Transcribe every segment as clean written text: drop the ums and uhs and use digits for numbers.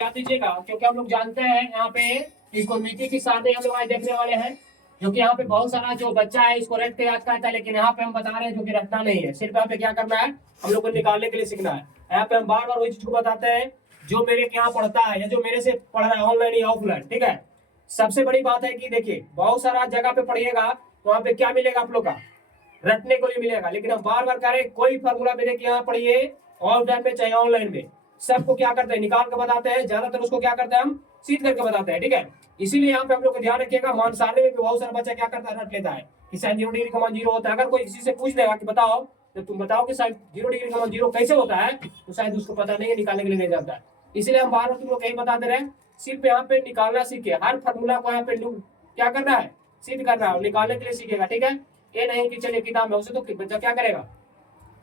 याद दीजिएगा, क्योंकि हम लोग जानते हैं यहाँ पे त्रिकोणमिति की सारणी हम लोग आज देखने वाले हैं, जो कि यहाँ पे बहुत सारा जो बच्चा है इसको रट के याद करता है, लेकिन यहाँ पे हम बता रहे हैं जो कि रटना नहीं है, सिर्फ यहाँ पे क्या करना है, हम लोग को निकालने के लिए सीखना है। यहाँ पे हम बार बार वही चीज को बताते हैं, जो मेरे यहाँ पढ़ता है या जो मेरे से पढ़ रहा है ऑनलाइन या ऑफलाइन, ठीक है। सबसे बड़ी बात है कि देखिए बहुत सारा जगह पे पढ़िएगा तो वहाँ पे क्या मिलेगा आप लोग का, रटने को नहीं मिलेगा। लेकिन हम बार बार कह रहे हैं कोई फॉर्मूला मेरे के यहाँ पढ़िए, ऑफलाइन में चाहे ऑनलाइन में, सबको क्या करते हैं निकाल के बताते हैं, ज्यादातर उसको क्या करते हैं हम सीध करके बताते हैं, ठीक है। इसीलिए यहाँ पे हम लोग को ध्यान रखिएगा, मान सारणी में बहुत सारा बच्चा क्या करता है, रट लेता है कि साइन 0 डिग्री का मान 0 होता है। अगर कोई किसी से पूछ लेगा कि बताओ, तो तुम बताओ कि साइन 0 डिग्री का मान 0 कैसे होता है, तो शायद उसको पता नहीं है, निकालने के लिए नहीं जानता है। इसलिए हम बार बार तुम लोग यही बता दे रहे हैं, सिर्फ यहाँ पे निकालना सीखे, हर फॉर्मूला को यहाँ पे क्या करना है, सिद्ध करना है, निकालने के लिए सीखेगा, ठीक है। ये नहीं कि चलिए किताब में, उसे तो बच्चा क्या करेगा,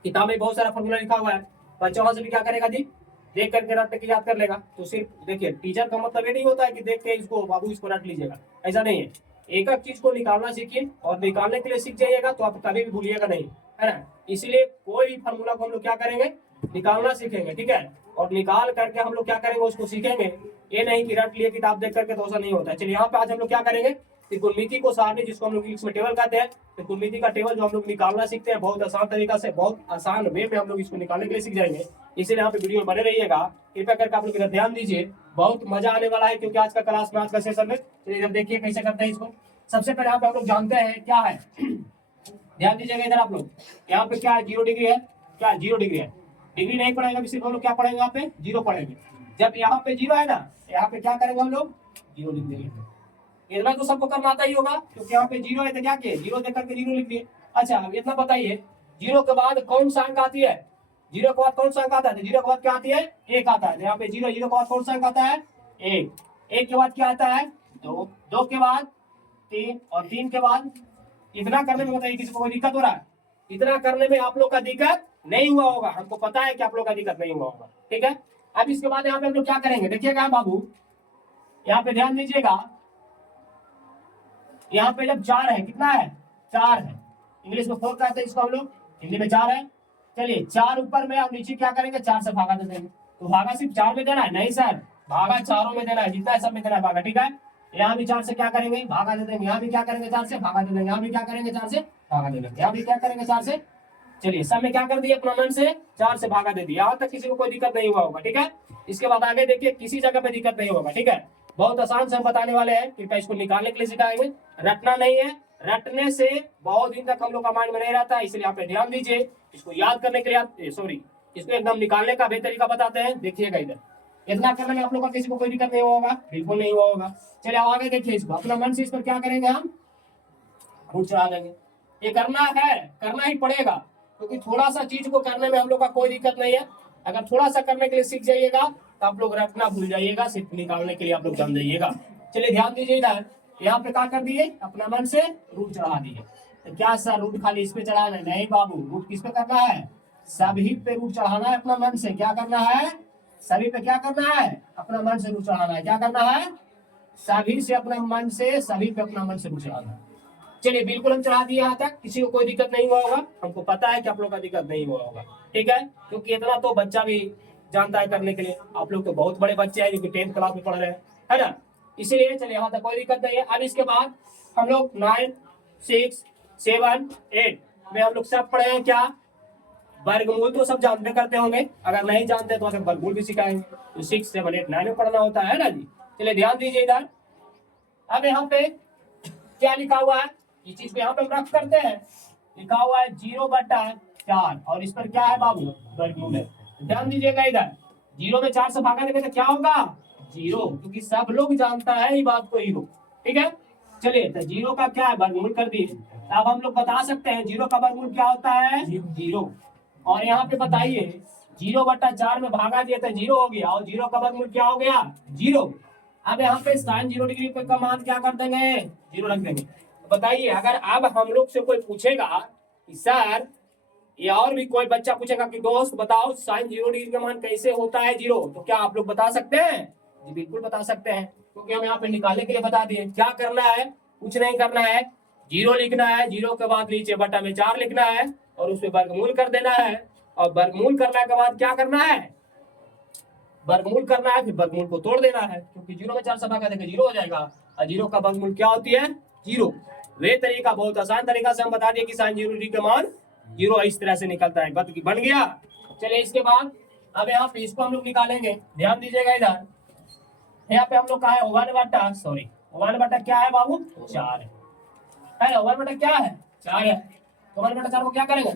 किताब में बहुत सारा फॉर्मूला लिखा हुआ है, बच्चा वहां से भी क्या करेगा जी, देख करके रट के याद कर लेगा। तो सिर्फ देखिए टीचर का मतलब ये नहीं होता है कि देख के इसको बाबू इसको रट लीजिएगा, ऐसा नहीं है। एक एक चीज को निकालना सीखिए और निकालने के लिए सीख जाइएगा तो आप कभी भी भूलिएगा नहीं, है ना। इसीलिए कोई भी फॉर्मूला को हम लोग क्या करेंगे, निकालना सीखेंगे, ठीक है। और निकाल करके हम लोग क्या करेंगे, उसको सीखेंगे। ये नहीं कि रट लिए किताब देख करके, तो ऐसा नहीं होता है। चलिए यहाँ पे आज हम लोग क्या करेंगे, त्रिकोणमिति को सारणी, जिसको हम लोग इंग्लिश में टेबल कहते हैं, त्रिकोणमिति का टेबल जो हम लोग निकालना सीखते हैं, बहुत आसान तरीका से, बहुत आसान वे में हम लोग इसको निकालने के लिए सीख जाएंगे। इसीलिए यहाँ पे वीडियो में बने रहिएगा, कृपया करके आप लोग इधर ध्यान दीजिए, बहुत मजा आने वाला है, क्योंकि आज का क्लास में, आज का सेशन में। चलिए इधर देखिए कैसे करते हैं इसको। सबसे पहले यहाँ पे हम लोग जानते हैं क्या है, ध्यान दीजिएगा इधर आप लोग, यहाँ पे क्या है, 0 डिग्री है, क्या 0 डिग्री है, डिग्री नहीं पढ़ेगा, सिर्फ हम लोग क्या पढ़ेंगे, यहाँ पे 0 पढ़ेंगे। जब यहाँ पे 0 है ना, यहाँ पे क्या करेंगे हम लोग, 0 लिख देंगे। इतना तो सबको करना आता ही होगा, क्योंकि यहाँ पे 0 है तो क्या किए, 0 देख करके 0 लिख दिए। अच्छा अब इतना बताइए, 0 के बाद कौन सा अंक आती है, 0 के बाद कौन सा अंक आता है, 0 के बाद क्या आती है, 1 आता है। यहाँ पे 0 0 के बाद कौन सा अंक आता है, 1, 1 के बाद क्या आता है, 2, 2 के बाद 3, और 3 के बाद, इतना करने में बताइए किसी को कोई दिक्कत हो रहा है, इतना करने में आप लोग का दिक्कत नहीं हुआ होगा, हमको पता है कि आप लोग का दिक्कत नहीं हुआ होगा, ठीक है। अब इसके बाद यहाँ पे हम लोग क्या करेंगे, देखिएगा बाबू, यहाँ पे ध्यान दीजिएगा, यहाँ पे जब 4 है, कितना है, 4 है, इंग्लिश में 4 कहते हैं इसको हम लोग, हिंदी में 4 है। चलिए 4 ऊपर में, अब नीचे क्या करेंगे, 4 से भागा दे देंगे। तो भागा सिर्फ 4 में देना है, नहीं सर, भागा चारों में देना है, जितना है सब में देना है भागा, ठीक है। यहाँ भी 4 से क्या करेंगे, भागा दे देंगे, यहाँ भी क्या करेंगे, 4 से भागा दे देंगे, यहाँ भी क्या करेंगे, 4 से भागा दे देंगे, यहाँ भी क्या करेंगे, 4 से। चलिए सब में क्या कर दिया, अपना मन से 4 से भागा दे दिया, यहाँ तक किसी को कोई दिक्कत नहीं हुआ होगा, ठीक है। इसके बाद आगे देखिए, किसी जगह पे दिक्कत नहीं होगा, ठीक है। बहुत आसान से हम बताने वाले हैं, कृपया इसको निकालने के लिए सिखाएंगे, रटना नहीं है, रटने से बहुत दिन तक हम लोग का माइंड में नहीं रहता है, इसलिए यहाँ पे ध्यान दीजिए। इसको याद करने के लिए सॉरी, इसको एकदम निकालने का बेहतर तरीका बताते हैं, देखिएगा इधर, इतना करने में आप लोग का किसी को कोई दिक्कत नहीं होगा, बिल्कुल नहीं हुआ होगा। चलिए अब आगे देखिए, इसको अपना मन से इस पर क्या करेंगे, हम रूट चढ़ा देंगे। ये करना है, करना ही पड़ेगा, क्योंकि थोड़ा सा चीज को करने में हम लोग का कोई दिक्कत नहीं है। अगर थोड़ा सा करने के लिए सीख जाइएगा तो आप लोग रटना भूल जाइएगा, सिर्फ निकालने के लिए आप लोग जान जाइएगा। चलिए ध्यान दीजिए इधर, यहाँ पे क्या कर दिए, अपना मन से रूट चढ़ा दिए। तो क्या सर रूट खाली इस पे चढ़ाना है, नहीं बाबू, रूट किस पे करना है, सभी पे रूट चढ़ाना है, अपना मन से क्या करना है, सभी पे क्या करना है, अपना मन से रूट चढ़ाना है, क्या करना है, सभी से अपना मन से, सभी पे अपना मन से रूट चढ़ाना है। चलिए बिल्कुल हम चढ़ा दिए, यहाँ तक किसी को कोई दिक्कत नहीं हुआ होगा, हमको पता है कि आप लोग का दिक्कत नहीं हुआ होगा, ठीक है। क्योंकि इतना तो बच्चा भी जानता है करने के लिए, आप लोग तो बहुत बड़े बच्चे हैं जो कि 10th क्लास में पढ़ रहे हैं, है ना। इसीलिए चलिए यहाँ तक कोई दिक्कत नहीं है। अब इसके बाद हम लोग 9, 6, 7, 8 में हम लोग सब पढ़े हैं क्या, वर्गमूल तो सब जानते करते होंगे, अगर नहीं जानते तो हम वर्गमूल भी सिखाएंगे, तो 6, 7, 8, 9 में पढ़ना होता है ना जी। चलिए ध्यान दीजिए इधर, अब यहाँ पे क्या लिखा हुआ है, इस चीज को यहाँ पे हम रख करते हैं, लिखा हुआ है 0/4, और इस पर क्या है बाबू, वर्गमूल है। ध्यान दीजिएगा इधर, 0 में 4 से भागा देंगे तो क्या होगा, 0, क्योंकि सब लोग जानता है ये बात को, 0, ठीक है। चलिए तो 0 का क्या है, वर्गमूल कर दिए। अब हम लोग बता सकते हैं 0 का वर्गमूल क्या होता है, 0। और यहाँ पे बताइए 0/4 में भागा दिया तो 0 हो गया, और 0 का वर्गमूल क्या हो गया, 0। अब यहाँ पे साइन 0 डिग्री पे का मान क्या कर देंगे, 0 रख देंगे। बताइए अगर अब हम लोग से कोई पूछेगा कि सर, या और भी कोई बच्चा पूछेगा कि दोस्त बताओ साइन 0 डिग्री का मान कैसे होता है 0, तो क्या आप लोग बता सकते हैं, जी बिल्कुल बता सकते हैं, क्योंकि हम यहाँ पे निकालने के लिए बता दिए। क्या करना है, कुछ नहीं करना है, 0 लिखना है, 0 के बाद नीचे बटा में 4 लिखना है, और उसमें वर्गमूल कर देना है, और वर्गमूल करने के बाद क्या करना है, वर्गमूल करना है, फिर वर्गमूल को तोड़ देना है, क्योंकि 0 में 4 से भागा देंगे 0 हो जाएगा, और 0 का वर्गमूल क्या होती है 0। वे तरीका बहुत आसान तरीका से हम बता दिए कि साइन 0 का मान 0 इस तरह से निकलता है। बन गया। चलिए इसके बाद अब यहाँ पे इसको हम लोग निकालेंगे, ध्यान दीजिएगा इधर। यहाँ पे हम लोग का है 1/, क्या है बाबू 4 है ना, 1/, क्या है 4 है, तो 1/4 को क्या करेंगे,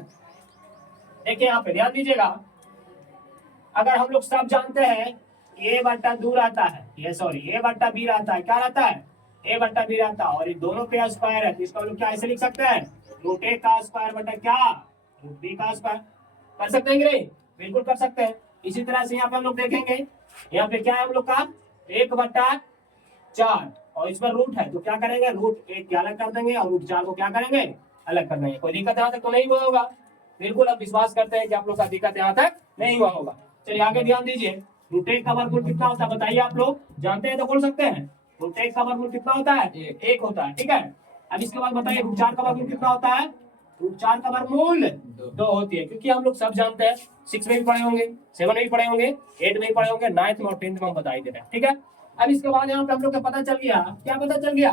देखिए यहाँ पे ध्यान दीजिएगा। अगर हम लोग सब जानते हैं a/2 रहता है, ये a/b रहता है, क्या रहता है a/b रहता है, और ये दोनों पे स्क्वायर है, तो इसको हम लोग क्या ऐसे लिख सकते हैं √a का स्क्वायर बटा क्या √b का स्क्वायर। कर सकते हैं कि नहीं, बिल्कुल कर सकते हैं। इसी तरह से यहाँ पे हम लोग देखेंगे, यहाँ पे क्या है हम लोग का 1/4, और इस पर रूट है, तो क्या करेंगे √1 क्या अलग कर देंगे, और √4 को क्या करेंगे अलग कर देंगे। कोई दिक्कत यहाँ तक तो नहीं हुआ होगा, बिल्कुल हम विश्वास करते हैं कि आप लोग का दिक्कत यहाँ तक नहीं हुआ होगा। चलिए आगे ध्यान दीजिए, √1 का वर्गमूल कितना होता है बताइए, आप लोग जानते हैं तो बोल सकते हैं। √1 का वर्गमूल कितना होता है 1 होता है, ठीक है। अब इसके बाद बताइए √4 का वर्गमूल कितना होता है, √4 का वर्गमूल 2 होती है, क्योंकि हम लोग सब जानते हैं, 6 में भी पढ़े होंगे, 7 में भी पढ़े होंगे, 8 में भी पढ़े होंगे, 9th में और 10th में हम बता ही दे रहे हैं, ठीक है। अब इसके बाद यहाँ पे हम लोग को पता चल गया, क्या पता चल गया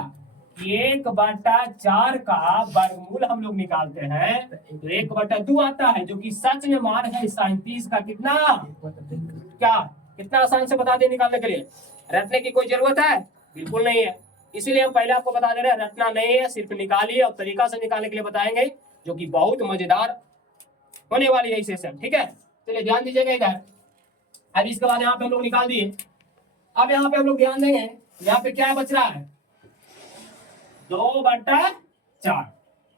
1/4 का वर्गमूल हम लोग निकालते हैं तो 1/2 आता है, जो कि सच में मान है 37 का। कितना क्या कितना आसान से बता दे निकालने के लिए, रटने की कोई जरूरत है बिल्कुल नहीं है। इसीलिए हम पहले आपको बता दे रहे हैं, रटना नहीं है, सिर्फ निकालिए, और तरीका से निकालने के लिए बताएंगे, जो कि बहुत मजेदार होने वाली है सेशन, ठीक है। चलिए ध्यान दीजिएगा इधर। अब इसके बाद यहाँ पे हम लोग निकाल दिए। अब यहाँ पे हम लोग ध्यान देंगे, यहाँ पे क्या बच रहा है 2/4।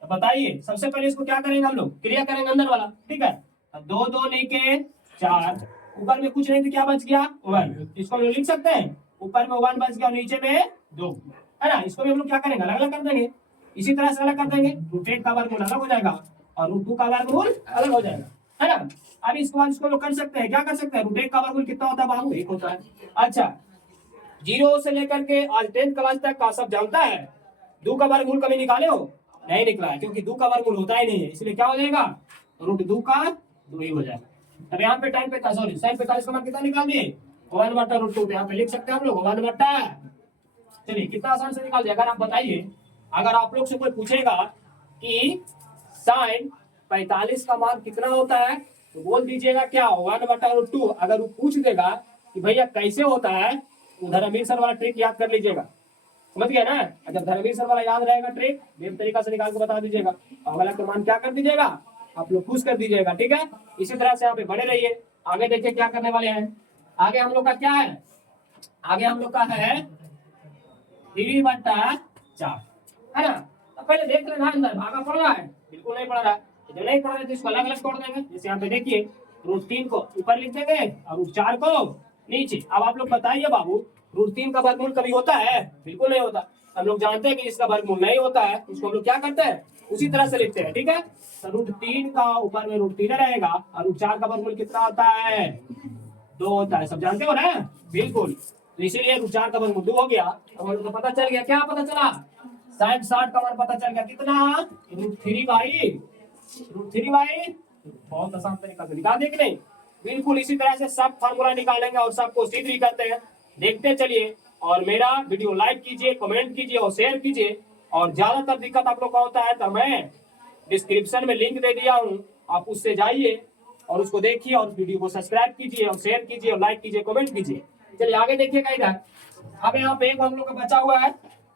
तो बताइए सबसे पहले इसको क्या करेंगे, हम लोग क्रिया करेंगे अंदर वाला, ठीक है। अब 2 2 नहीं के 4, ऊपर में कुछ नहीं तो क्या बच गया 1, इसको हम लोग लिख सकते हैं, ऊपर में 1 बच गया, नीचे में 2 है ना। इसको भी हम लोग क्या करेंगे अलग अलग कर देंगे, इसी तरह से अलग कर देंगे, √1 का वर्गमूल अलग हो जाएगा और √2 का वर्गमूल अलग हो जाएगा, है ना। अब इसके बाद इसको लोग कर सकते हैं, क्या कर सकते हैं, √1 का वर्गमूल कितना होता है बाबू 1 होता है। अच्छा 0 से लेकर के आज 10th क्लास तक का सब जानता है, 2 का वर्गमूल कभी निकाले हो नहीं निकला है, क्योंकि 2 का वर्गमूल होता ही नहीं है, इसलिए क्या हो जाएगा √2 का 2 ही हो जाएगा। अब यहाँ पे टाइम पे था, सॉरी साइन 45 का मान कितना निकाल दिए 1/√2, यहाँ पे लिख सकते हैं हम लोग 1/। चलिए कितना आसान से निकाल दिया। अगर आप बताइए, अगर आप लोग से कोई पूछेगा कि साइन 45 का मान कितना होता है, तो बोल दीजिएगा क्या 1/√2। अगर वो पूछ देगा कि भैया कैसे होता है, तो धर्मवीर सर वाला ट्रिक याद कर लीजिएगा, समझ गया ना। जब धर्मवीर सर वाला याद रहेगा ट्रिक, बेब तरीका से निकाल के बता दीजिएगा, और अगला का मान क्या कर दीजिएगा आप लोग खुश कर दीजिएगा, ठीक है। इसी तरह से यहाँ पे बने रहिए। आगे देखिए क्या करने वाले हैं, आगे हम लोग का क्या है, आगे हम लोग का है 3/4, है ना। तो पहले देख लेना अंदर भागा पड़ रहा है, बिल्कुल नहीं पड़ रहा है, जब नहीं पड़ रहा है तो इसको अलग अलग तोड़ देंगे। जैसे यहाँ पे देखिए √3 को ऊपर लिख देंगे और √4 को नीचे। अब आप लोग बताइए बाबू, √3 का वर्गमूल कभी होता है, बिल्कुल नहीं होता। हम लोग जानते हैं कि इसका वर्गमूल नहीं होता है, इसको हम लोग क्या करते हैं उसी तरह से लिखते हैं, ठीक है। तो √3 का ऊपर में √3 रहेगा, और √4 का वर्गमूल कितना होता है 2 होता है, सब जानते हो ना बिल्कुल। तो इसीलिए √4 का वर्गमूल 2 हो गया। अब हम लोग को पता चल गया, क्या पता चला साइन 60 का मान पता चल गया, कितना √3/, बहुत आसान तरीका से निकाल दे कि नहीं। बिल्कुल इसी तरह से सब फार्मूला निकालेंगे और सब कोशिश भी करते हैं, देखते चलिए। और मेरा वीडियो लाइक कीजिए, कमेंट कीजिए और शेयर कीजिए। और ज्यादातर दिक्कत आप लोग का होता है तो मैं डिस्क्रिप्शन में लिंक दे दिया हूँ, आप उससे जाइए और उसको देखिए, और वीडियो को सब्सक्राइब कीजिए और शेयर कीजिए और लाइक कीजिए, कमेंट कीजिए। चलिए आगे देखिएगा इधर। अब यहाँ पे एक हम लोग का बचा हुआ है,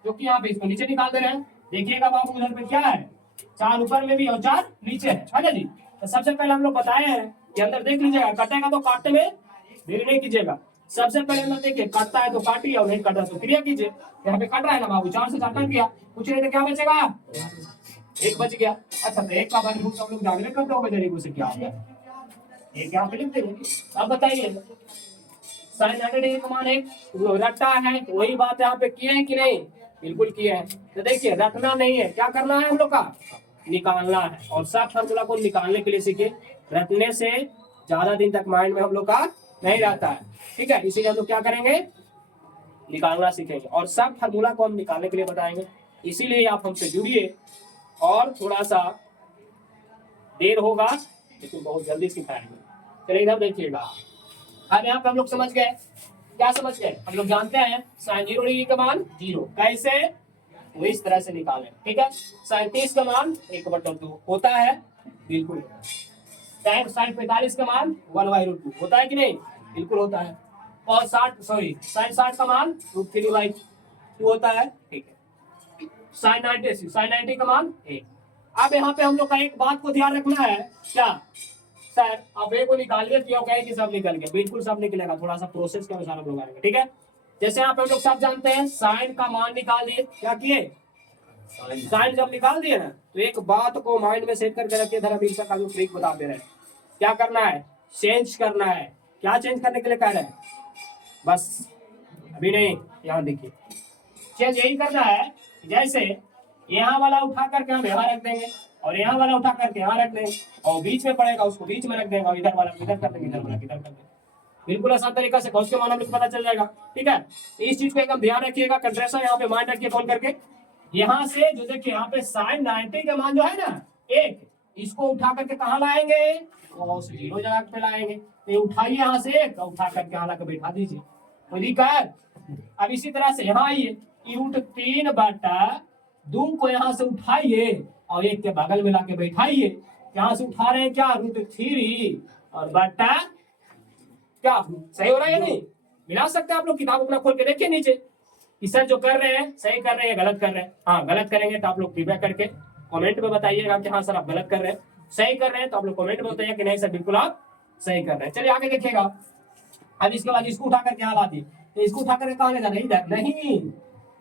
जो कि यहाँ पे इसको नीचे निकाल दे रहे हैं। देखिएगा बाबू उधर पे क्या है 4 ऊपर में भी और 4 नीचे है ना जी। तो सबसे पहले हम लोग बताए हैं कि अंदर देख लीजिएगा, कटेगा तो काटने में देरी नहीं कीजिएगा। सबसे पहले अंदर देखिए, काटता है तो काटिए और नहीं काटता तो क्रिया कीजिए। यहाँ पे कट रहा है ना बाबू, 4 से 4 कट गया, कुछ नहीं तो क्या बचेगा 1 बच गया। अच्छा तो 1 का वर्गमूल हम लोग जानने करते होंगे तरीकों से क्या होगा, एक यहाँ पे लिख देंगे। अब बताइए साइन 100 का मान 1 रटा है, तो वही बात यहाँ पे किए हैं कि नहीं, बिल्कुल किए हैं। तो देखिए रटना नहीं है, क्या करना है हम लोग का निकालना है। और सब फॉर्मूला को निकालने के लिए सीखे, रटने से ज्यादा दिन तक माइंड में हम लोग का नहीं रहता है, ठीक है। इसीलिए हम लोग क्या करेंगे निकालना सीखेंगे, और सब फॉर्मूला को हम निकालने के लिए बताएंगे। इसीलिए आप हमसे जुड़िए, और थोड़ा सा देर होगा लेकिन बहुत जल्दी सिखाएंगे। चलिए इधर देखिएगा, अब यहाँ पे हम लोग समझ गए, क्या समझ गए, हम लोग जानते हैं साइन 0 डिग्री का मान 0 कैसे, वो इस तरह से निकालें, ठीक है। साइन 30 का मान 1/2 होता है, बिल्कुल। साइन 45 का मान 1/√2 होता है कि नहीं, बिल्कुल होता है। और साइन 60 का मान √3/2 होता है, ठीक है। साइन 90 का मान 1। अब यहाँ पे हम लोग का एक बात को ध्यान रखना है, क्या सर आप ए को निकालिए, क्यों कहे कि सब निकल गया, बिल्कुल सब निकलेगा, थोड़ा सा प्रोसेस के अनुसार हम लोग आएंगे, ठीक है। जैसे यहाँ पे हम लोग सब जानते हैं साइन का मान निकाल दिए, क्या किए, साइन जब निकाल दिए ना, तो एक बात को माइंड में सेट करके रखिए, धर्मवीर सर का जो ट्रिक बताते रहे, क्या करना है, चेंज करना है। क्या चेंज करने के लिए कह रहे हैं, बस अभी नहीं, यहाँ देखिए, चेंज यही करना है, जैसे यहाँ वाला उठा करके हम यहाँ रख देंगे, और यहाँ वाला उठा करके यहाँ रख देंगे, और बीच में पड़ेगा उसको बीच में रख देंगे, और इधर वाला इधर कर देंगे, इधर वाला इधर कर देंगे। बिल्कुल आसान तरीका से कौन के मान हमें पता चल जाएगा, ठीक है। इस चीज को एकदम ध्यान रखिएगा, कंट्रेशन यहाँ पे मान रखिए खोल करके। यहाँ से जो देखिए यहाँ पे साइन 90 का मान जो है ना 1, इसको उठा करके कहाँ लाएंगे, cos 0 जगह पे लाएंगे। तो उठाइए यहाँ से 1, उठा करके यहाँ लाकर बैठा दीजिए, कोई दिक्कत। अब इसी तरह से यहाँ आइए, √3/2 को यहाँ से उठाइए और 1 के बगल में लाके बैठाइए। यहाँ से उठा रहे हैं क्या, √3 और बटा क्या, सही हो रहा है या नहीं, मिला सकते हैं आप लोग, किताब अपना खोल के देखिए नीचे कि सर जो कर रहे हैं सही कर रहे हैं, गलत कर रहे हैं। हाँ गलत करेंगे तो आप लोग फीडबैक करके कमेंट में बताइएगा कि हाँ सर आप गलत कर रहे हैं, सही कर रहे हैं तो आप लोग कमेंट में बताइए कि नहीं सर बिल्कुल आप सही कर रहे हैं। चलिए आगे देखिएगा। अब इसके बाद इसको उठा करके यहाँ ला दिए, तो इसको उठा करके कहाँ ले जाना, इधर नहीं,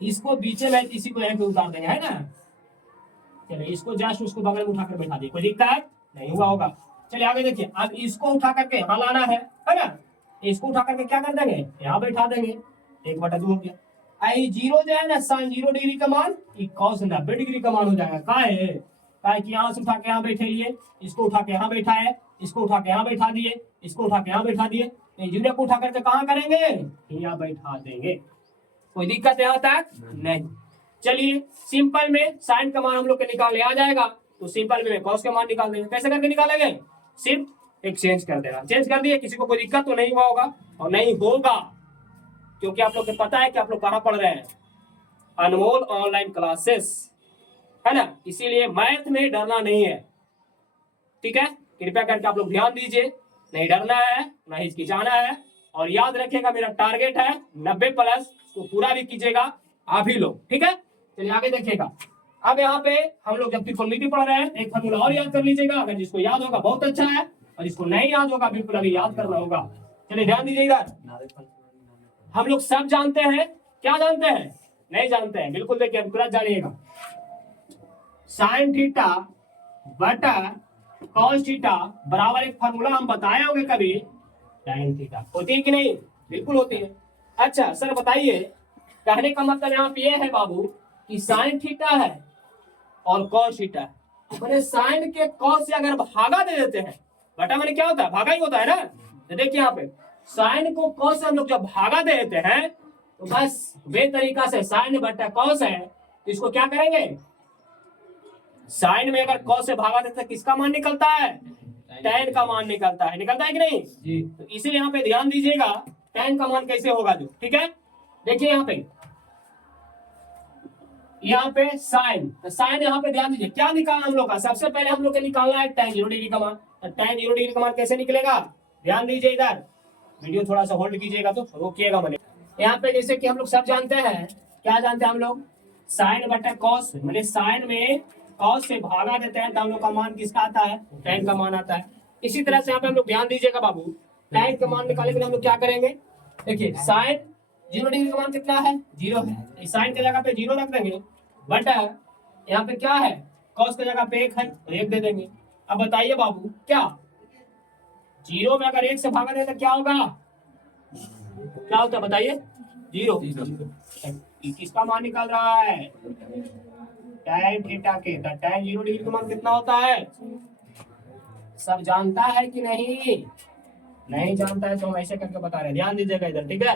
इसको बीचे में इसी को यहाँ पे उतार देंगे, है ना। चलिए इसको जस्ट उसको बगल में उठा कर बैठा दिए, कोई दिक्कत नहीं हुआ होगा। चलिए आगे देखिए, अब इसको उठा करके यहाँ लाना है ना, इसको उठा करके क्या कर देंगे, यहाँ बैठा देंगे, 1/2 हो गया। आई 0 जो है ना साइन 0 डिग्री का मान cos 90 डिग्री का मान हो जाएगा, काहे कि यहाँ से उठा के यहाँ बैठे लिए, इसको उठा के यहाँ बैठा है, इसको उठा के यहाँ बैठा दिए, इसको उठा के यहाँ बैठा दिए, 0 को उठा करके कहाँ करेंगे, यहाँ बैठा देंगे, कोई दिक्कत यहाँ तक नहीं। चलिए सिंपल में साइन का मान हम लोग के निकालने आ जाएगा, तो सिंपल में कॉस का मान निकाल देंगे। कैसे करके निकालेंगे, सिर्फ एक चेंज कर देना, चेंज कर दिए, किसी को कोई दिक्कत तो नहीं हुआ होगा, और नहीं होगा क्योंकि आप लोग को पता है कि आप लोग कहाँ पढ़ रहे हैं, अनमोल ऑनलाइन क्लासेस, है ना, इसीलिए मैथ में डरना नहीं है, ठीक है। कृपया करके आप लोग ध्यान दीजिए, नहीं डरना है, ना हिचकिचाना है, और याद रखिएगा मेरा टारगेट है 90+, तो पूरा भी कीजिएगा आप ही लोग, ठीक है। चलिए आगे देखिएगा। अब यहाँ पे हम लोग जब त्रिकोणमिति पढ़ रहे हैं, एक फॉर्मूला और याद कर लीजिएगा, अगर जिसको याद होगा बहुत अच्छा है, और जिसको नहीं याद होगा बिल्कुल अभी याद करना होगा। चलिए ध्यान दीजिए इधर, हम लोग सब जानते हैं, क्या जानते हैं, नहीं जानते हैं, बिल्कुल देखिए तुरंत जानिएगा, साइन थीटा बटा कॉस थीटा बराबर एक फॉर्मूला हम बताए होंगे कभी, टाइन थीटा, होती है कि नहीं, बिल्कुल होती है। अच्छा सर बताइए, कहने का मतलब यहाँ पे ये है बाबू कि साइन थीटा है और कॉस थीटा है, मैंने साइन के कॉस से अगर भागा दे देते हैं, बटा मैंने क्या होता है, भागा ही होता है ना, तो देखिए यहाँ पे साइन को कॉस से हम लोग जब भागा दे देते हैं, तो बस वे तरीका से साइन बटा कॉस है, तो इसको क्या करेंगे, साइन में अगर कॉस से भागा देते हैं किसका मान निकलता है, tan का मान निकलता है, निकलता है कि नहीं जी। तो इसीलिए यहाँ पे ध्यान दीजिएगा tan का मान कैसे होगा जो, ठीक है। देखिए यहाँ पे साइन, तो साइन यहाँ पे ध्यान दीजिए, क्या निकालना हम लोग का, सबसे पहले हम लोग को निकालना है tan 0 डिग्री का मान। तो tan 0 डिग्री का मान कैसे निकलेगा, ध्यान दीजिए इधर, वीडियो थोड़ा सा होल्ड कीजिएगा तो रोकिएगा मैंने। यहाँ पे जैसे कि हम लोग सब जानते हैं, क्या जानते हैं हम लोग, साइन बटा कॉस, मैंने साइन में कॉस से भागा देते हैं तो हम लोग का मान किसका आता है, tan का मान आता है। इसी तरह से यहाँ पे हम लोग ध्यान दीजिएगा बाबू, tan का मान निकालने के लिए हम लोग क्या करेंगे, देखिए साइन 0 डिग्री का मान कितना है, 0 है, साइन के जगह पे 0 रख देंगे, बटा यहाँ पे क्या है, कॉस की जगह पे 1 है तो 1 दे देंगे। अब बताइए बाबू, क्या 0 में अगर 1 से भागा दें तो क्या होगा, क्या होता है बताइए, 0। किसका मान निकाल रहा है, tan थीटा के, तो tan 0 डिग्री का मान कितना होता है, सब जानता है कि नहीं, नहीं जानता है तो हम ऐसे करके बता रहे हैं, ध्यान दीजिएगा इधर, ठीक है।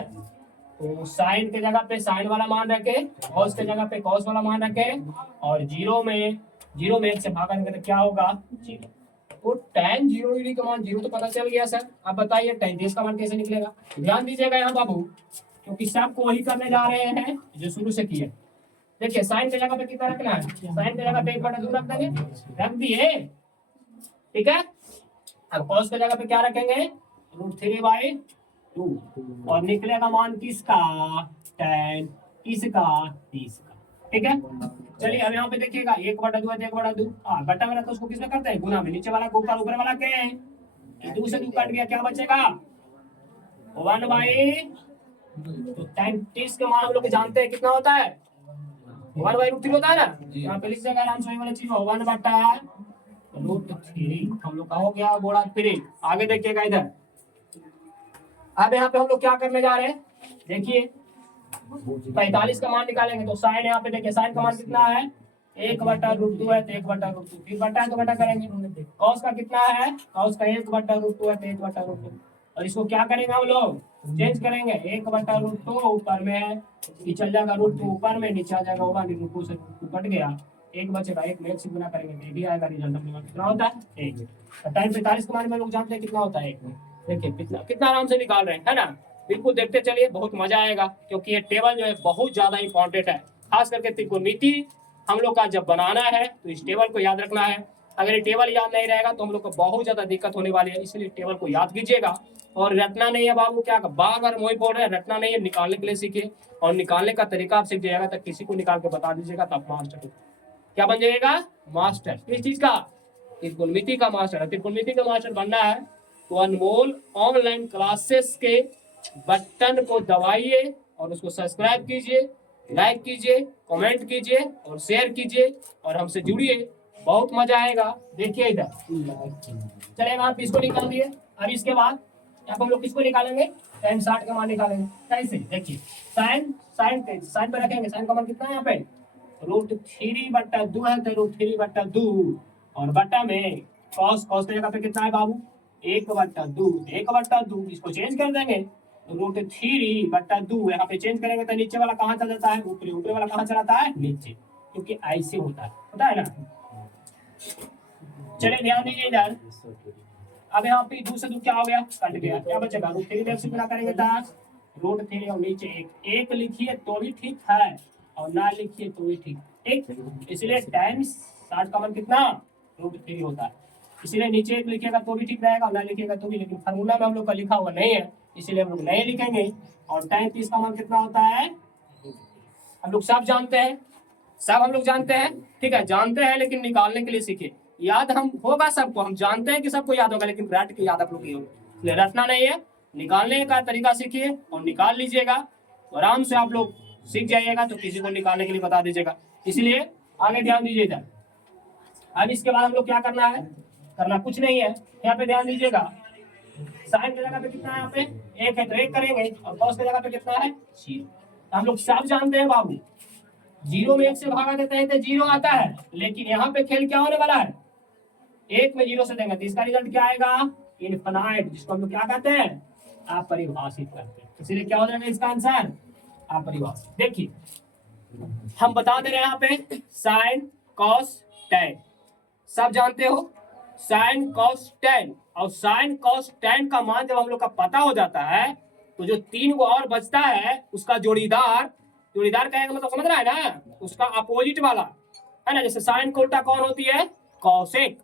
तो साइन के जगह पे साइन वाला मान रखे, कॉस के जगह पे कॉस वाला मान रखे, और 0 में 1 से भागा देंगे तो क्या होगा, 0। तो tan 0 डिग्री का मान 0 तो पता चल गया सर। अब बताइए tan 30 का मान कैसे निकलेगा। ध्यान दीजिएगा यहाँ बाबू, क्योंकि सबको वही करने जा रहे हैं जो शुरू से किए। देखिए साइन की जगह पे कितना रखना है, साइन की जगह पे 1/2 रख देंगे, रख दिए, ठीक है। अब कॉस की जगह पे क्या रखेंगे, √3/2 और निकलेगा मान किसका, tan किसका, 30 का, ठीक है। चलिए अब यहाँ पे देखिएगा 1/2 है तो 1/2, बटा में तो उसको किसमें करते हैं, गुना में, नीचे वाला को ऊपर, ऊपर वाला के 2 से 2 कट गया, क्या बचेगा 1/, तो tan 30 का मान हम लोग जानते हैं कितना होता है, 1/√3 होता है ना। यहाँ पे लिख देंगे आराम से, वाला चीज 1/√3 हम लोग का हो गया बोला 3। आगे देखिएगा इधर, अब यहाँ पे हम लोग क्या करने जा रहे हैं, देखिए 45 का मान निकालेंगे तो साइन, यहाँ पे देखिए साइन का मान कितना है, 1/√2 है तो 1/√2, फिर बटा है तो बटा करेंगे। कॉस का कितना है, कॉस का 1/√2 है तो 1/√2, और इसको क्या करेंगे हम लोग, चेंज करेंगे, 1/√2 ऊपर में, ये चल जाएगा √2 ऊपर में, नीचे आ जाएगा होगा √2 से √2 कट गया, एक बचेगा, एक में एक से गुना करेंगे तो ये भी आएगा, रिजल्ट अपने पास कितना होता है 1। टाइम 45 के मान में लोग जानते हैं कितना होता है 1। देखिए कितना कितना आराम से निकाल रहे हैं, है ना। बिल्कुल देखते चलिए, बहुत मजा आएगा, क्योंकि ये टेबल जो है बहुत ज्यादा इंपॉर्टेंट है, खास करके त्रिकोणमिति हम लोग का जब बनाना है तो इस टेबल को याद रखना है। अगर ये टेबल याद नहीं रहेगा तो हम लोग को बहुत ज्यादा दिक्कत होने वाली है, इसलिए टेबल को याद कीजिएगा। और रटना नहीं है बाबू, क्या बार बार वही बोल रहे हैं, रटना नहीं है, निकालने के लिए सीखिए, और निकालने का तरीका आप सीख जाएगा तो किसी को निकाल के बता दीजिएगा तो आप मास्टर क्या बन जाएगा, मास्टर। किस चीज का, त्रिकोणमिति का मास्टर। त्रिकोणमिति का मास्टर बनना है तो अनमोल ऑनलाइन क्लासेस के बटन को दबाइए और उसको सब्सक्राइब कीजिए, लाइक कीजिए, कमेंट कीजिए और शेयर कीजिए और हमसे जुड़िए, बहुत मजा आएगा। देखिए इधर, चलिए आप इसको निकाल दिए। अब इसके बाद अब हम लोग किसको निकालेंगे, tan 60 का मान निकालेंगे। कैसे, देखिए साइन साइन पे रखेंगे, साइन का मान कितना है यहाँ पे, √3/2 है तो √3/2, और बटा में कॉस, कॉस की जगह पे कितना है बाबू 1/2, इसको चेंज कर देंगे √3/2, यहाँ पे चेंज करेंगे तो नीचे वाला कहाँ चला जाता है, ऊपरी, ऊपरी वाला कहाँ चलाता है, नीचे, क्योंकि ऐसे होता है ना। चलिए ध्यान दीजिए इधर, अब यहाँ पे 2 से 2 क्या हो गया, कट गया, क्या बचेगा √3 से गुना करेंगे तो √3 और नीचे एक लिखिए तो भी ठीक है और ना लिखिए तो भी ठीक, इसलिए tan 60 का मान कितना √3 होता है, इसलिए नीचे एक लिखिएगा तो भी ठीक रहेगा और ना लिखिएगा तो भी, लेकिन फार्मूला में हम लोग का लिखा हुआ नहीं है इसलिए हम लोग नहीं लिखेंगे। और tan 30 का मान कितना होता है, हम लोग सब जानते हैं, सब हम लोग जानते हैं, ठीक है, जानते हैं, लेकिन निकालने के लिए सीखिए। याद हम होगा सबको, हम जानते हैं कि सबको याद होगा, लेकिन रट के याद आप लोग की होगी, इसलिए रटना नहीं है, निकालने का तरीका सीखिए और निकाल लीजिएगा, आराम से आप लोग सीख जाइएगा तो किसी को निकालने के लिए बता दीजिएगा। इसलिए आगे ध्यान दीजिए इधर। अब इसके बाद हम लोग क्या करना है, करना कुछ नहीं है, यहाँ पे ध्यान दीजिएगा, साइन की जगह पे कितना है, यहाँ पे 1 है तो 1 करेंगे, और कॉस की जगह पे कितना है 0। हम लोग सब जानते हैं बाबू, 0 में 1 से भागा देते हैं तो 0 आता है, लेकिन यहाँ पे खेल क्या होने वाला है, 1 में 0 से देंगे तो इसका रिजल्ट क्या आएगा, इनफिनाइट, जिसको हम लोग क्या कहते हैं, अपरिभाषित करते हैं। इसलिए क्या हो जाएगा इसका आंसर, अपरिभाषित। देखिए हम बता दे रहे हैं यहाँ पे साइन कॉस टैन, सब जानते हो साइन कॉस टैन, और साइन कॉस टैन का मान जब हम लोग का पता हो जाता है तो जो 3 को और बचता है उसका जोड़ीदार, जोड़ीदार कहेंगे मतलब समझ रहा है ना, उसका अपोजिट वाला है ना। जैसे साइन को उल्टा कौन होती है, कौशिक,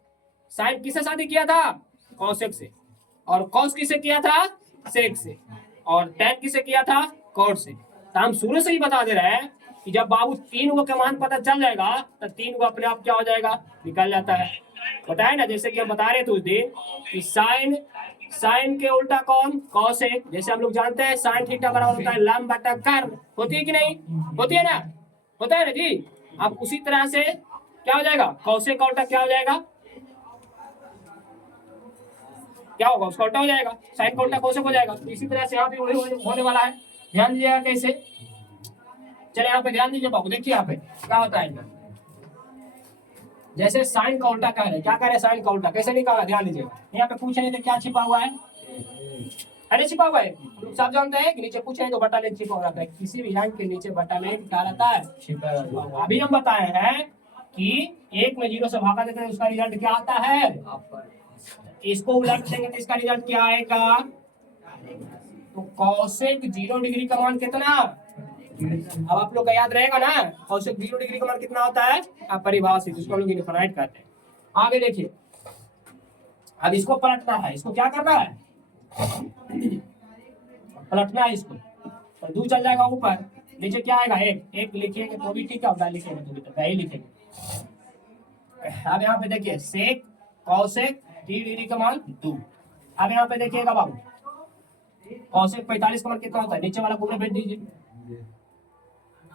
साइन किससे शादी किया था, कौशिक से, और कॉस किसे किया था, सेक से, और टैन किसे किया था, कॉट से। तो हम शुरू से ही बता दे रहे हैं कि जब बाबू 3 को का मान पता चल जाएगा तो 3 को अपने आप क्या हो जाएगा, निकल जाता है। बताए ना, जैसे कि हम बता रहे थे उस दिन कि साइन, साइन के उल्टा कौन, कॉसेक, जैसे हम लोग जानते हैं साइन थीटा बराबर होता है लंब बटा कर्व, होती है कि नहीं, होती है ना, होता है ना जी। अब उसी तरह से क्या हो जाएगा, कॉसेक का उल्टा क्या हो जाएगा, क्या होगा, उसका उल्टा हो जाएगा, साइन का उल्टा कॉसेक हो जाएगा। तो इसी तरह से यहाँ भी होने वाला है, ध्यान दीजिएगा कैसे। चले यहाँ पे ध्यान दीजिए बाबू, देखिए यहाँ पे क्या होता है, जैसे साइन का उल्टा कह रहे हैं, क्या कह रहे हैं, साइन का उल्टा कैसे निकाला, ध्यान दीजिएगा। यहाँ पे पूछ रहे थे क्या छिपा हुआ है, अरे छिपा हुआ है, सब जानते हैं कि नीचे पूछ रहे हैं तो बटा लेख छिपा हुआ रहता है, किसी भी लाइन के नीचे बटा लेख क्या रहता है, छिपा हुआ। अभी हम बताए हैं कि 1 में 0 से भागा देते हैं उसका रिजल्ट क्या आता है, इसको उलट देंगे तो इसका रिजल्ट क्या आएगा? तो कौशिक 0 डिग्री का मान कितना? अब आप लोग का याद रहेगा ना, कौशिक 0 डिग्री का मान कितना होता है? अपरिभाषित, इसको हम लोग इनफिनाइट कहते हैं। आगे देखिए, अब इसको पलटना है, इसको क्या करना है? पलटना है इसको, तो 2 चल जाएगा ऊपर, नीचे क्या आएगा? 1 लिखिएगा तो भी ठीक है, और 2 लिखिएगा तो भी ठीक है, लिखेंगे। अब यहाँ पे देखिए सेक कौशिक 3 डिग्री का मान 2। अब यहाँ पे देखिएगा बाबू, कौशिक 45 का मान कितना होता है? नीचे वाला पूरा भेज दीजिए।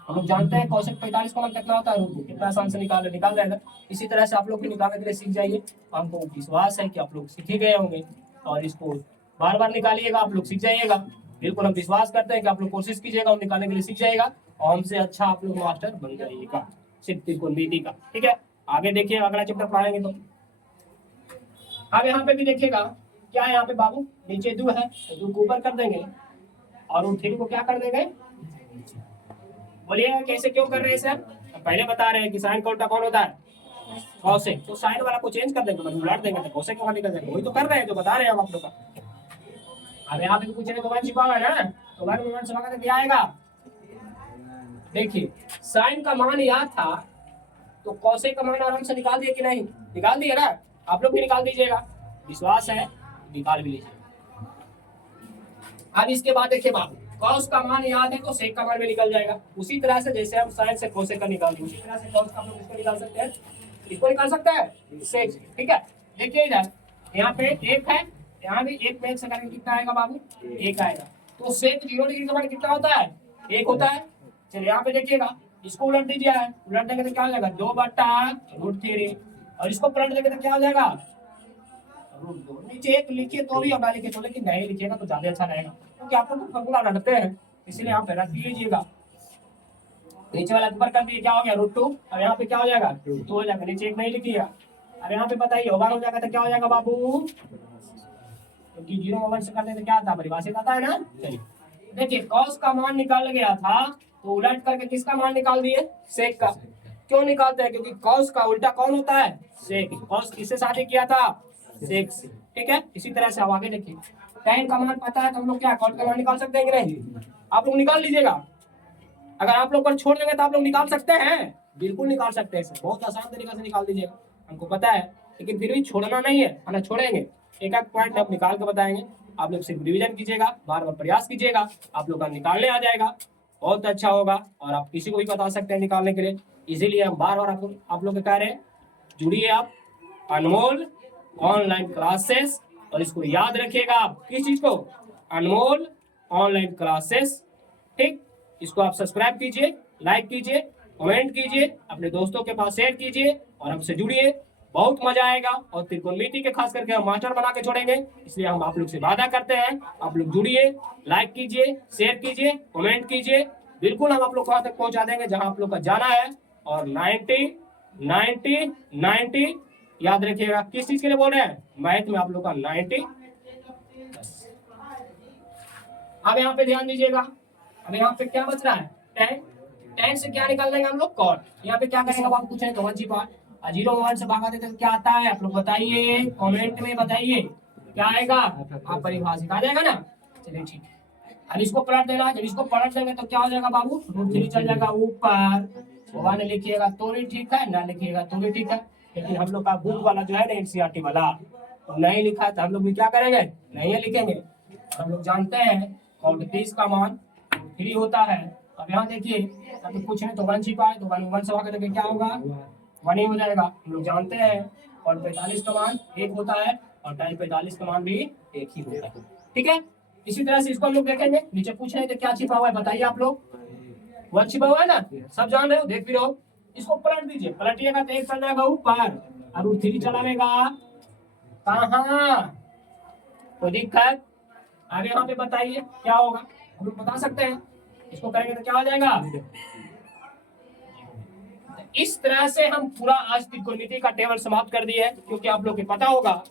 हम लोग जानते हैं कौशिक 45 का मान कितना होता है, रूट कितना आसान से निकाल जाएगा। इसी तरह से आप लोग भी निकालने के लिए सीख जाइए। हमको विश्वास है कि आप लोग सीख ही गए होंगे, और इसको बार बार निकालिएगा, आप लोग सीख जाइएगा। बिल्कुल हम विश्वास करते हैं कि आप लोग कोशिश कीजिएगा और निकालने के लिए सीख जाएगा, और हमसे अच्छा आप लोग मास्टर बन जाइएगा सिर्फ त्रिकोणमिति का। ठीक है, आगे देखिए अगला चैप्टर पढ़ाएंगे। तो अब यहाँ पे भी देखिएगा क्या है, यहाँ पे बाबू नीचे 2 है तो 2 को ऊपर कर देंगे, और उन 3 को क्या कर देंगे? बोलिए कैसे, क्यों कर रहे हैं सर? पहले बता रहे हैं कि साइन का उल्टा कौन होता है? कौशिक। तो साइन वाला को चेंज कर देंगे, मतलब उलट देंगे तो कौशिक का निकल जाएगा। वही तो कर रहे हैं, जो बता रहे हैं हम आप लोग का। अब यहाँ पे पूछ रहे तो 1 छिपा हुआ है ना, तो 1 छिपा कर क्या आएगा? देखिए साइन का मान याद था तो कौशिक का मान आराम से निकाल दिए कि नहीं? निकाल दिए ना, आप लोग भी निकाल दीजिएगा, विश्वास है निकाल भी लीजिए। अब इसके बाद देखिए बाबू, कॉस का मान याद है तो सेक का मान भी निकल जाएगा। उसी तरह से जैसे हम साइन से कौशिक का निकाल दिए, उसी तरह से कॉस का हम लोग इसको निकाल सकते हैं, इसको निकाल सकते हैं सेक। ठीक है, देखिए इधर यहाँ पे 1 है, यहाँ भी 1 में 1 से करेंगे कितना आएगा बाबू? 1 आएगा। तो सेक 0 डिग्री का मान कितना होता है? 1 होता है। चलिए यहाँ पे देखिएगा, इसको उलट दीजिए, उलट देंगे तो क्या हो जाएगा? 2/√3, और इसको पलट देंगे तो क्या हो जाएगा? √2। नीचे 1 लिखिए तो भी, और ना लिखिए तो, लेकिन नहीं लिखिएगा तो ज्यादा अच्छा रहेगा, क्योंकि आप लोग फॉर्मूला रटते हैं, इसलिए यहाँ पे रट लीजिएगा। नीचे वाला ऊपर कर दिए, क्या हो गया? √2, और यहाँ पे क्या हो जाएगा? 2 हो जाएगा। नीचे 1 नहीं लिखिएगा। अब यहाँ पे बताइए ओवर हो जाएगा तो क्या हो जाएगा बाबू? क्योंकि 0 ओवर से करने से क्या आता है? परिभाषित आता है ना। चलिए देखिए, कॉस का मान निकाल गया था तो उलट करके किसका मान निकाल दिए? सेक का। क्यों निकालते हैं? क्योंकि कॉस का उल्टा कौन होता है? सेक। कॉस किससे शादी किया था? सेक से। ठीक है, इसी तरह से अब आगे देखिए, tan का मान पता है तो हम लोग क्या कॉट का मान निकाल सकते हैं कि नहीं? आप लोग निकाल लीजिएगा। अगर आप लोग पर छोड़ देंगे तो आप लोग निकाल सकते हैं, बिल्कुल निकाल सकते हैं सर, बहुत आसान तरीके से निकाल दीजिएगा, हमको पता है। लेकिन फिर भी छोड़ना नहीं है, है ना? छोड़ेंगे एक एक पॉइंट हम निकाल के बताएंगे। आप लोग सिर्फ रिवीजन कीजिएगा, बार बार प्रयास कीजिएगा, आप लोग का निकालने आ जाएगा, बहुत अच्छा होगा। और आप किसी को भी बता सकते हैं निकालने के लिए, इसीलिए हम बार बार आप लोग कह रहे हैं जुड़िए आप अनमोल ऑनलाइन क्लासेस, और इसको याद रखिएगा आप किस चीज को? अनमोल ऑनलाइन क्लासेस। ठीक, इसको आप सब्सक्राइब कीजिए, लाइक कीजिए, कमेंट कीजिए, अपने दोस्तों के पास शेयर कीजिए, और हमसे जुड़िए, बहुत मजा आएगा। और त्रिकोणमिति के खास करके हम मास्टर बना के छोड़ेंगे, इसलिए हम आप लोग से वादा करते हैं, आप लोग जुड़िए, लाइक कीजिए, शेयर कीजिए, कमेंट कीजिए, बिल्कुल हम आप लोग को वहां तक पहुंचा देंगे जहां आप लोग का जाना है। और 90 90 90 याद रखिएगा, किस चीज के लिए बोल रहे हैं? मैथ में आप लोग का 90। अब यहाँ पे ध्यान दीजिएगा, अब यहाँ पे क्या बच रहा है? tan। tan से क्या निकाल देंगे हम लोग? cot। यहाँ पे क्या करेंगे? अब आप पूछें तो 1 छिपा, 0 1 से भागा देते तो क्या आता है? आप लोग बताइए, कमेंट में बताइए क्या आएगा? आप परिभाषित आ जाएगा ना। चलिए ठीक है, अब इसको पलट देना, जब इसको पलट देंगे तो क्या हो जाएगा बाबू? √3 चल जाएगा ऊपर। 1 लिखिएगा तो भी ठीक है, ना लिखिएगा तो भी ठीक है। लेकिन हम लोग का बुक वाला जो है ना, एनसीईआरटी वाला, तो नहीं लिखा है तो हम लोग भी क्या करेंगे? नहीं लिखेंगे। हम लोग जानते हैं cot 30 का मान 3 होता है। अब यहाँ देखिए, अभी कुछ नहीं तो 1 छिपा है, तो 1 से भाग करके क्या होगा? 1 ही हो जाएगा। हम लोग जानते हैं cot 45 का मान 1 होता है, और tan 45 का मान भी 1 ही होता है। ठीक है, इसी तरह से इसको हम लोग देखेंगे। नीचे पूछ रहे थे क्या छिपा हुआ है, बताइए आप लोग। 1 छिपा हुआ है ना, सब जान रहे हो, देख भी रहे हो। इसको पलट दीजिए, पलटिएगा तो 1 चल जाएगा ऊपर, और √3 चलावेगा कहाँ? कोई दिक्कत? आगे यहाँ पे बताइए क्या होगा, हम लोग बता सकते हैं। इसको करेंगे तो क्या हो जाएगा? इस तरह से हम पूरा आज त्रिकोणमिति का टेबल समाप्त कर दिए है, क्योंकि आप लोग को पता होगा,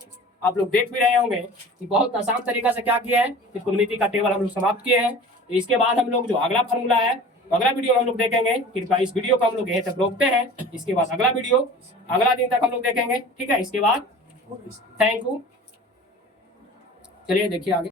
आप लोग देख भी रहे होंगे कि बहुत आसान तरीका से क्या किया है, त्रिकोणमिति का टेबल हम लोग समाप्त किए हैं। इसके बाद हम लोग जो अगला फॉर्मूला है, अगला वीडियो में हम लोग देखेंगे। कृपया इस वीडियो को हम लोग यहीं तक रोकते हैं, इसके बाद अगला वीडियो अगला दिन तक हम लोग देखेंगे। ठीक है, इसके बाद थैंक यू। चलिए देखिए आगे।